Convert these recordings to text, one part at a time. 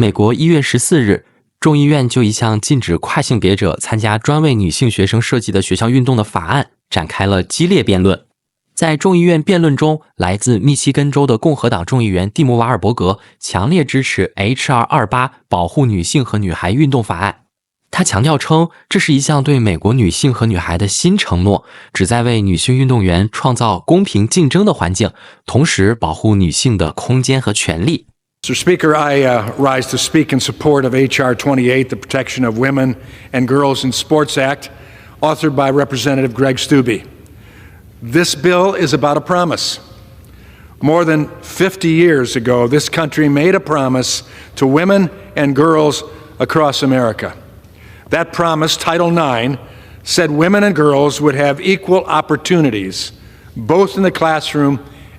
美国1月14日，众议院就一项禁止跨性别者参加专为女性学生设计的学校运动的法案展开了激烈辩论。在众议院辩论中，来自密西根州的共和党众议员蒂姆·瓦尔伯格强烈支持 H.R. 28保护女性和女孩运动法案。他强调称，这是一项对美国女性和女孩的新承诺，旨在为女性运动员创造公平竞争的环境，同时保护女性的空间和权利。Mr. Speaker, I rise to speak in support of H.R. 28, the Protection of Women and Girls in Sports Act, authored by Representative Greg Steube. This bill is about a promise. More than 50 years ago, this country made a promise to women and girls across America. That promise, Title IX, said women and girls would have equal opportunities, both in the classroom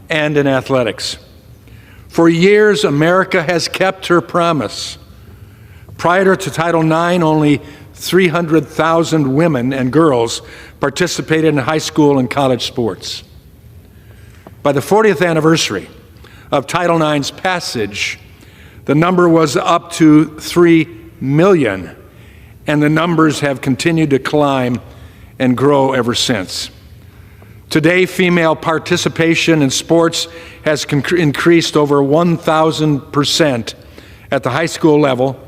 and in athletics. For years, America has kept her promise. Prior to Title IX, only 300,000 women and girls participated in high school and college sports. By the 40th anniversary of Title IX's passage, the number was up to 3 million, and the numbers have continued to climb and grow ever since. Today, female participation in sports has increased over 1,000% at the high school level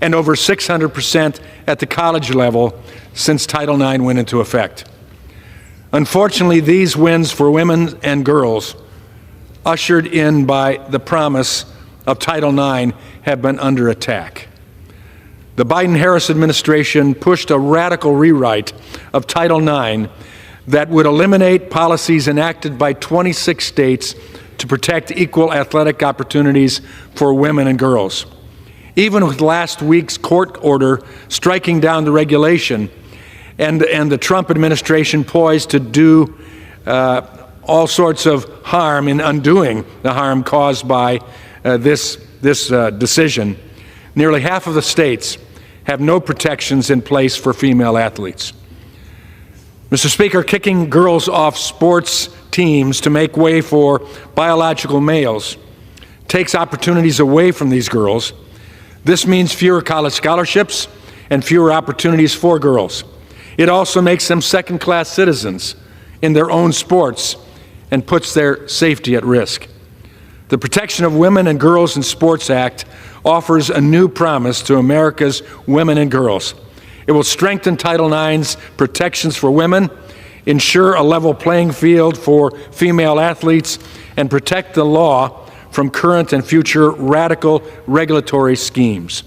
and over 600% at the college level since Title IX went into effect. Unfortunately, these wins for women and girls, ushered in by the promise of Title IX, have been under attack. The Biden-Harris administration pushed a radical rewrite of Title IX that would eliminate policies enacted by 26 states to protect equal athletic opportunities for women and girls. Even with last week's court order striking down the regulation and the Trump administration poised to do all sorts of harm in undoing the harm caused by this decision, nearly half of the states have no protections in place for female athletes. Mr. Speaker, kicking girls off sports teams to make way for biological males takes opportunities away from these girls. This means fewer college scholarships and fewer opportunities for girls. It also makes them second-class citizens in their own sports and puts their safety at risk. The Protection of Women and Girls in Sports Act offers a new promise to America's women and girls. It will strengthen Title IX's protections for women, ensure a level playing field for female athletes, and protect the law from current and future radical regulatory schemes.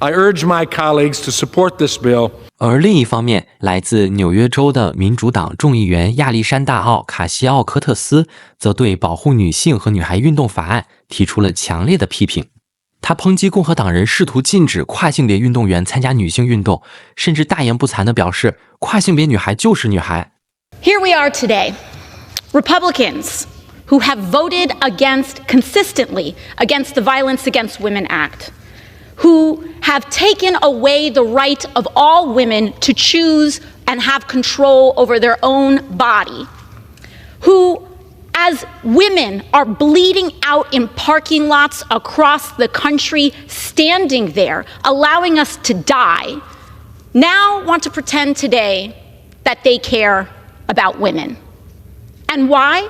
I urge my colleagues to support this bill. 而另一方面，来自纽约州的民主党众议员亚历山大·奥卡西奥科特斯则对保护女性和女孩运动法案提出了强烈的批评。他抨击共和党人试图禁止跨性别运动员参加女性运动，甚至大言不惭地表示，跨性别女孩就是女孩。Here we are today, Republicans who have voted consistently against the Violence Against Women Act, who have taken away the right of all women to choose and have control over their own body, who, as women are bleeding out in parking lots across the country, standing there, allowing us to die, now want to pretend today that they care about women. And why?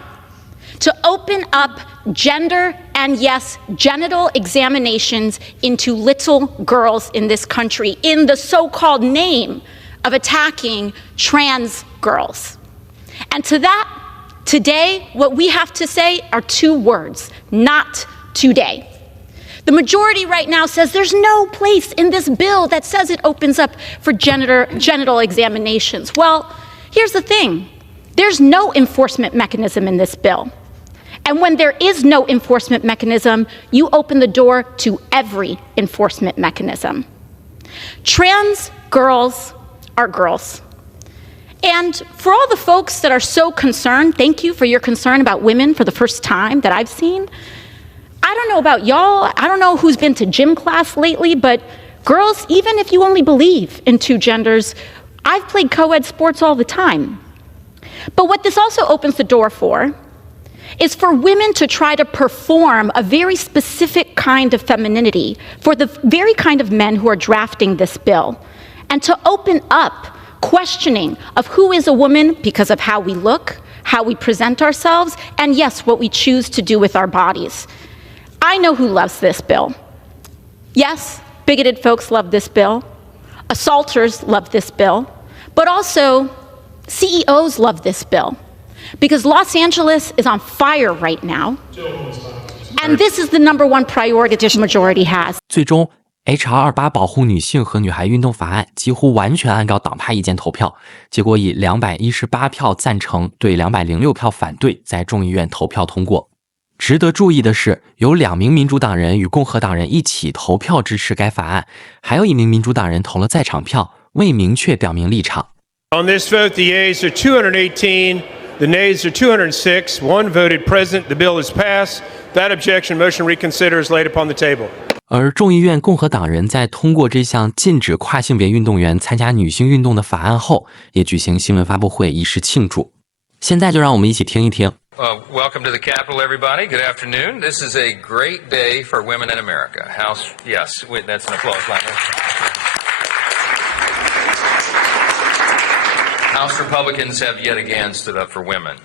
To open up gender and, yes, genital examinations into little girls in this country in the so-called name of attacking trans girls. And to that, today, what we have to say are two words: not today. The majority right now says there's no place in this bill that says it opens up for genital examinations. Well, here's the thing. There's no enforcement mechanism in this bill. And when there is no enforcement mechanism, you open the door to every enforcement mechanism. Trans girls are girls. And for all the folks that are so concerned, thank you for your concern about women for the first time that I've seen. I don't know about y'all, I don't know who's been to gym class lately, but girls, even if you only believe in two genders, I've played co-ed sports all the time. But what this also opens the door for is for women to try to perform a very specific kind of femininity for the very kind of men who are drafting this bill, and to open up questioning of who is a woman because of how we look, how we present ourselves, and yes, what we choose to do with our bodies. I know who loves this bill. Yes, bigoted folks love this bill. Assaulters love this bill. But also, CEOs love this bill. Because Los Angeles is on fire right now. And this is the number one priority the majority has. 最终 HR28 保护女性和女孩运动法案几乎完全按照党派意见投票，结果以218票赞成对206票反对，在众议院投票通过。值得注意的是，有2名民主党人与共和党人一起投票支持该法案，还有1名民主党人投了在场票，未明确表明立场。On this vote, the yeas are 218, the nays are 206. One voted present. The bill is passed. That objection, motion reconsider is laid upon the table. 而众议院共和党人在通过这项禁止跨性别运动员参加女性运动的法案后，也举行新闻发布会以示庆祝。现在就让我们一起听一听。Welcome to the Capitol, everybody. Good afternoon. This is a great day for women in America. Yes, wait, that's an applause line. House Republicans have yet again stood up for women.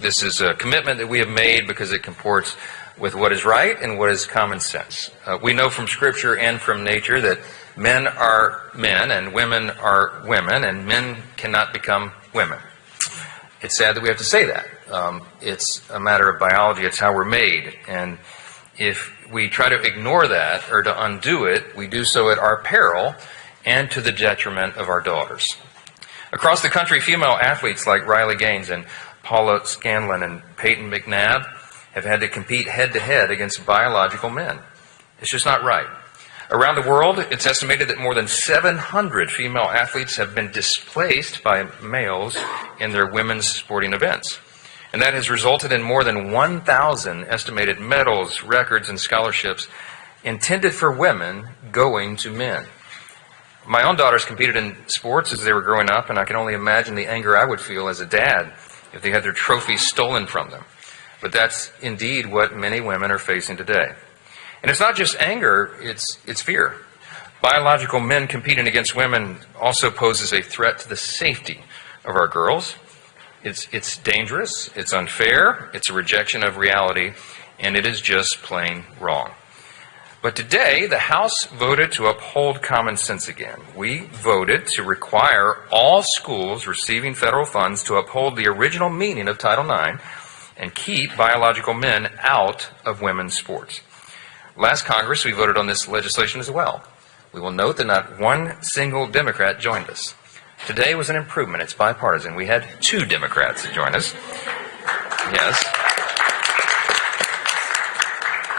This is a commitment that we have made because it comports with what is right and what is common sense. We know from Scripture and from nature that men are men and women are women, and men cannot become women. It's sad that we have to say that. It's a matter of biology. It's how we're made. And if we try to ignore that or to undo it, we do so at our peril and to the detriment of our daughters. Across the country, female athletes like Riley Gaines and Paula Scanlon and Peyton McNabb have had to compete head-to-head against biological men. It's just not right. Around the world, it's estimated that more than 700 female athletes have been displaced by males in their women's sporting events. And that has resulted in more than 1,000 estimated medals, records, and scholarships intended for women going to men. My own daughters competed in sports as they were growing up, and I can only imagine the anger I would feel as a dad if they had their trophies stolen from them. But that's indeed what many women are facing today. And it's not just anger, it's fear. Biological men competing against women also poses a threat to the safety of our girls. It's dangerous, it's unfair, it's a rejection of reality, and it is just plain wrong. But today, the House voted to uphold common sense again. We voted to require all schools receiving federal funds to uphold the original meaning of Title IX and keep biological men out of women's sports. Last Congress, we voted on this legislation as well. We will note that not one single Democrat joined us. Today was an improvement. It's bipartisan. We had 2 Democrats join us. Yes.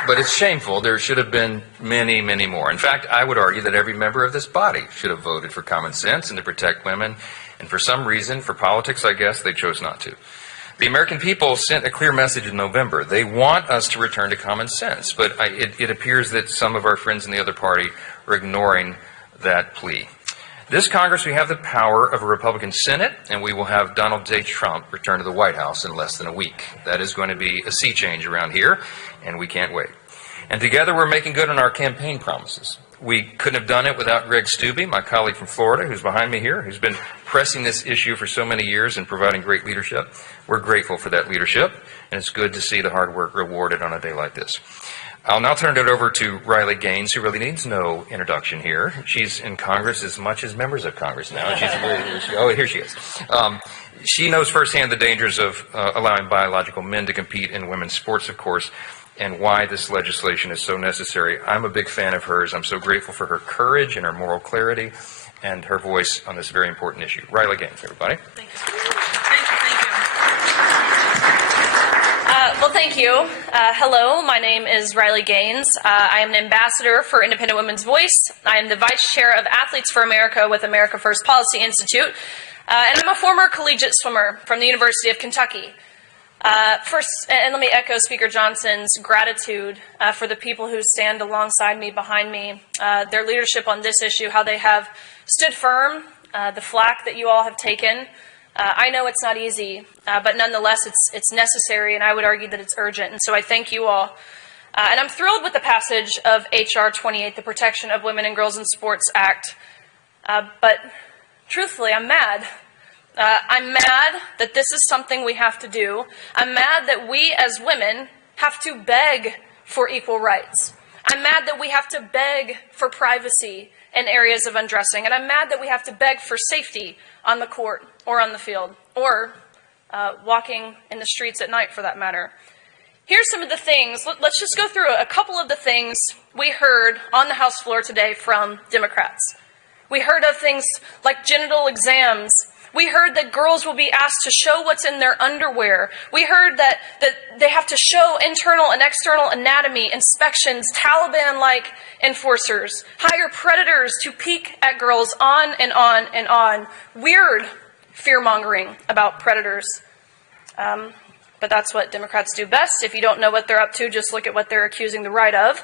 But it's shameful. There should have been many, many more. In fact, I would argue that every member of this body should have voted for common sense and to protect women. And for some reason, for politics, I guess, they chose not to. The American people sent a clear message in November. They want us to return to common sense. But it appears that some of our friends in the other party are ignoring that plea. This Congress, we have the power of a Republican Senate, and we will have Donald J. Trump return to the White House in less than a week. That is going to be a sea change around here, and we can't wait. And together we're making good on our campaign promises. We couldn't have done it without Greg Steube, my colleague from Florida, who's behind me here, who's been pressing this issue for so many years and providing great leadership. We're grateful for that leadership, and it's good to see the hard work rewarded on a day like this. I'll now turn it over to Riley Gaines, who really needs no introduction here. She's in Congress as much as members of Congress now. Here she is. She knows firsthand the dangers of allowing biological men to compete in women's sports, of course, and why this legislation is so necessary. I'm a big fan of hers. I'm so grateful for her courage and her moral clarity and her voice on this very important issue. Riley Gaines, everybody. Thank you. Thank you. Hello, my name is Riley Gaines. I am an ambassador for Independent Women's Voice. I am the vice chair of Athletes for America with America First Policy Institute. And I'm a former collegiate swimmer from the University of Kentucky. First, and let me echo Speaker Johnson's gratitude for the people who stand alongside me, behind me, their leadership on this issue, how they have stood firm, the flack that you all have taken, I know it's not easy, but nonetheless, it's necessary, and I would argue that it's urgent. And so I thank you all. And I'm thrilled with the passage of H.R. 28, the Protection of Women and Girls in Sports Act. But truthfully, I'm mad. I'm mad that this is something we have to do. I'm mad that we as women have to beg for equal rights. I'm mad that we have to beg for privacy in areas of undressing. And I'm mad that we have to beg for safety on the court or on the field or walking in the streets at night, for that matter. Here's some of the things. Let's just go through a couple of the things we heard on the House floor today from Democrats. We heard of things like genital exams. We heard that girls will be asked to show what's in their underwear. We heard that they have to show internal and external anatomy, inspections, Taliban-like enforcers, hire predators to peek at girls, on and on and on. Weird fear-mongering about predators. But that's what Democrats do best. If you don't know what they're up to, just look at what they're accusing the right of.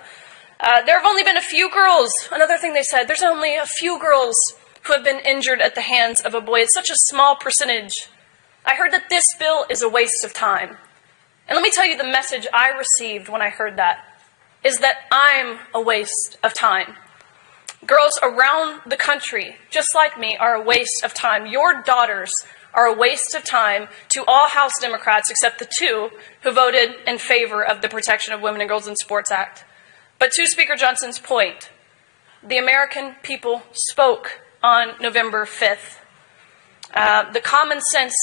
There have only been a few girls. Another thing they said, there's only a few girls who have been injured at the hands of a boy. It's such a small percentage. I heard that this bill is a waste of time. And let me tell you the message I received when I heard that, is that I'm a waste of time. Girls around the country, just like me, are a waste of time. Your daughters are a waste of time to all House Democrats except the two who voted in favor of the Protection of Women and Girls in Sports Act. But to Speaker Johnson's point, the American people spoke on November 5th. The common sense,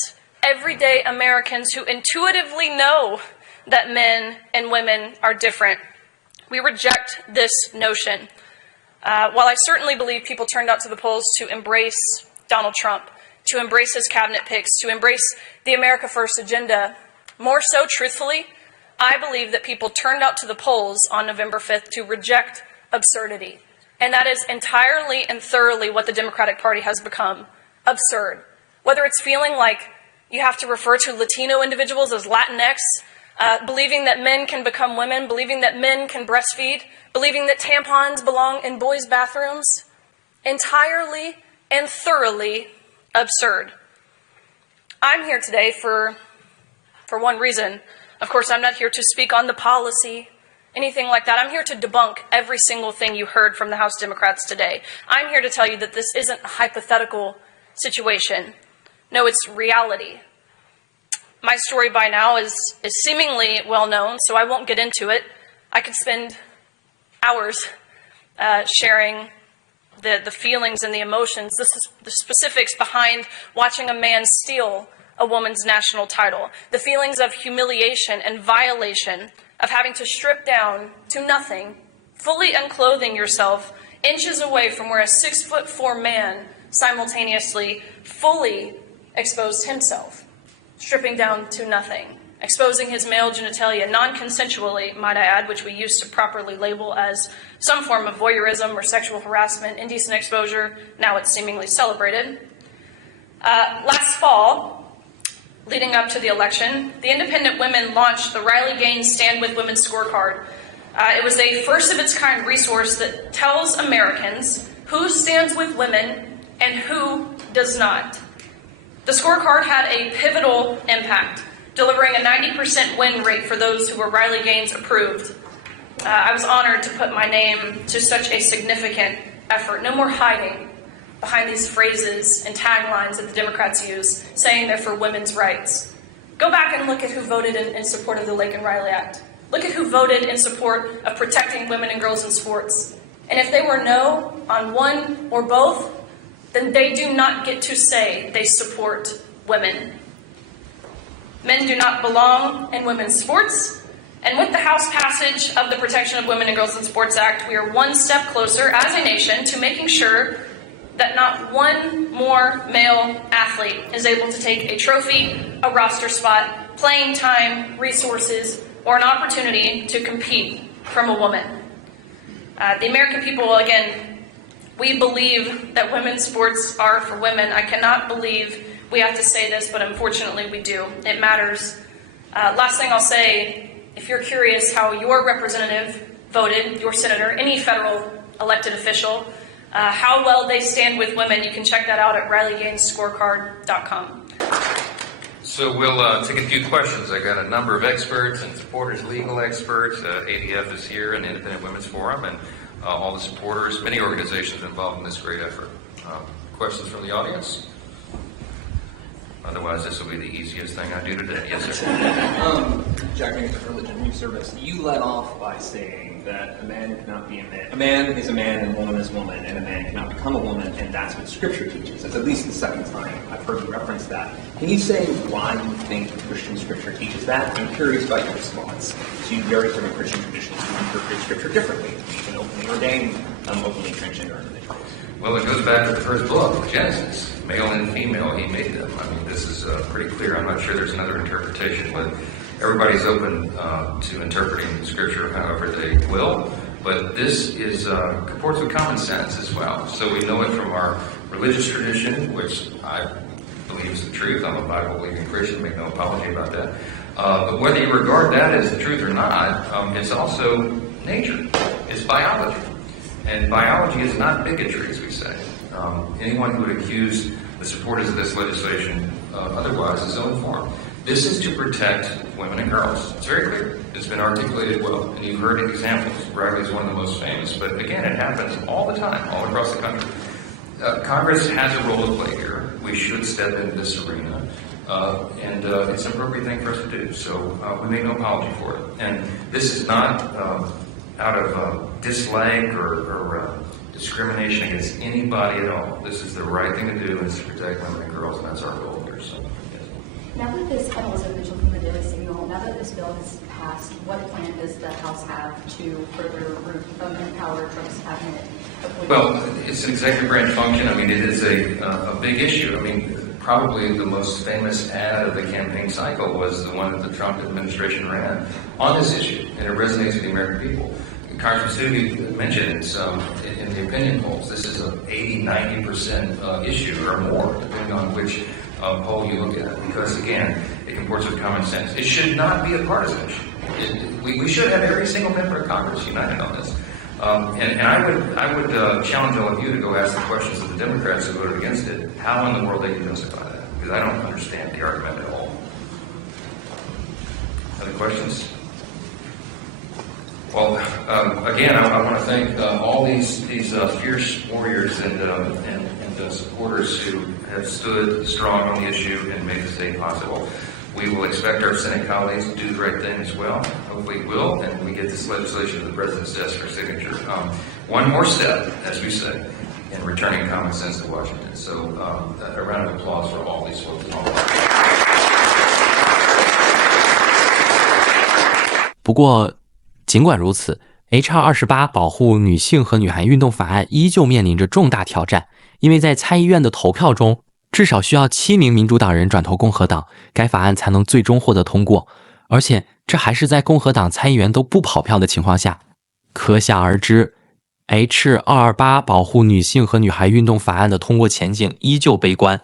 everyday Americans who intuitively know that men and women are different. We reject this notion. While I certainly believe people turned out to the polls to embrace Donald Trump, to embrace his cabinet picks, to embrace the America First agenda, more so, truthfully, I believe that people turned out to the polls on November 5th to reject absurdity. And that is entirely and thoroughly what the Democratic Party has become, absurd. Whether it's feeling like you have to refer to Latino individuals as Latinx, believing that men can become women, believing that men can breastfeed, believing that tampons belong in boys' bathrooms, entirely and thoroughly absurd. I'm here today for one reason. Of course, I'm not here to speak on the policy, anything like that. I'm here to debunk every single thing you heard from the House Democrats today. I'm here to tell you that this isn't a hypothetical situation. No, it's reality. My story by now is seemingly well known, so I won't get into it. I could spend hours sharing the feelings and the emotions, the specifics behind watching a man steal a woman's national title, the feelings of humiliation and violation, of having to strip down to nothing, fully unclothing yourself, inches away from where a 6'4" man simultaneously fully exposed himself, stripping down to nothing, exposing his male genitalia non-consensually, might I add, which we used to properly label as some form of voyeurism or sexual harassment, indecent exposure. Now it's seemingly celebrated. Last fall, leading up to the election, the Independent Women launched the Riley Gaines Stand With Women scorecard. It was a first-of-its-kind resource that tells Americans who stands with women and who does not. The scorecard had a pivotal impact, delivering a 90% win rate for those who were Riley Gaines approved. I was honored to put my name to such a significant effort. No more hiding behind these phrases and taglines that the Democrats use, saying they're for women's rights. Go back and look at who voted in support of the Laken Riley Act. Look at who voted in support of protecting women and girls in sports. And if they were no on one or both, then they do not get to say they support women. Men do not belong in women's sports. And with the House passage of the Protection of Women and Girls in Sports Act, we are one step closer as a nation to making sure that not one more male athlete is able to take a trophy, a roster spot, playing time, resources, or an opportunity to compete from a woman. The American people, again, we believe that women's sports are for women. I cannot believe we have to say this, but unfortunately we do. It matters. Last thing I'll say, if you're curious how your representative voted, your senator, any federal elected official, how well they stand with women, you can check that out at RileyGainesScorecard.com. So we'll take a few questions. I got a number of experts and supporters, legal experts. ADF is here, and the Independent Women's Forum, and all the supporters, many organizations involved in this great effort. Questions from the audience? Otherwise, this will be the easiest thing I do today. Yes, sir. Jack Manning for Religion News Service. You led off by saying that a man cannot be a man. A man is a man and a woman is a woman, and a man cannot become a woman, and that's what Scripture teaches. That's at least the second time I've heard you reference that. Can you say why you think the Christian Scripture teaches that? I'm curious about your response to very different Christian traditions who interpret Scripture differently, even openly ordained, openly transgender individuals. Well, it goes back to the first book, Genesis. Male and female, he made them. I mean, this is pretty clear. I'm not sure there's another interpretation, but everybody's open to interpreting Scripture however they will. But this is comports with common sense as well. So we know it from our religious tradition, which I believe is the truth. I'm a Bible-believing Christian, make no apology about that. But whether you regard that as the truth or not, it's also nature. It's biology. And biology is not bigotry, as we say. Anyone who would accuse the supporters of this legislation otherwise is ill-informed. This is to protect women and girls. It's very clear. It's been articulated well, and you've heard examples. Bradley is one of the most famous, but again, it happens all the time, all across the country. Congress has a role to play here. We should step into this arena, and it's an appropriate thing for us to do. So we make no apology for it. And this is not out of dislike or discrimination against anybody at all. This is the right thing to do, is to protect women and girls, and that's our goal here. So, yes. Now that this, and also Mitchell from the Daily Signal, now that this bill has passed, what plan does the House have to further empower Trump's cabinet? Well, it's an executive branch function. I mean, it is a big issue. I mean, probably the most famous ad of the campaign cycle was the one that the Trump administration ran on this issue, and it resonates with the American people. Congressman Stuckey mentioned it in the opinion polls. This is an 80-90% issue or more, depending on which poll you look at, because again, it comports with common sense. It should not be a partisan issue. We should have every single member of Congress united on this. And I would challenge all of you to go ask the questions of the Democrats who voted against it, how in the world they can justify that, because I don't understand the argument at all. Other questions? Well, again, I want to thank all these fierce warriors and supporters who have stood strong on the issue and made this day possible. We will expect our Senate colleagues to do the right thing as well. Hopefully will, and we get this legislation to the President's desk for signature. One more step, as we say, in returning common sense to Washington. So a round of applause for all these folks. 不过，尽管如此 ，HR 28保护女性和女孩运动法案依旧面临着重大挑战，因为在参议院的投票中，至少需要7名民主党人转投共和党，该法案才能最终获得通过。而且，这还是在共和党参议员都不跑票的情况下，可想而知 ，H228保护女性和女孩运动法案的通过前景依旧悲观。